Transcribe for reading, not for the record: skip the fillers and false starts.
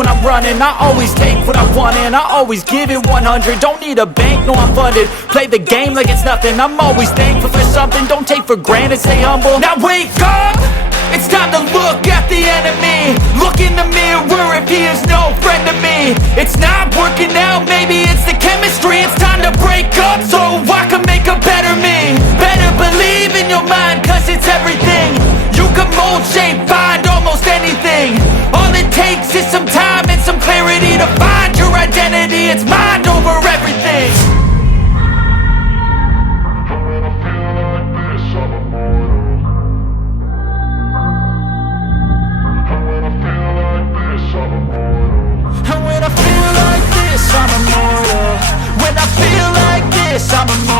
when I'm running. I always take what I want and I always give it 100. Don't need a bank, no I'm funded. Play the game like it's nothing. I'm always thankful for something. Don't take for granted, stay humble. Now wake up! It's time to look at the enemy. Look in the mirror if he is no friend to me. It's not working out, maybe it's the chemistry. It's time to break up so I can make a better me. Better believe in your mind, cause it's everything. You can mold, shape, find almost anything. All it takes is some time and some clarity to find your identity. It's mind over everything. And when I feel like this, I'm immortal. When I feel like this, I'm immortal.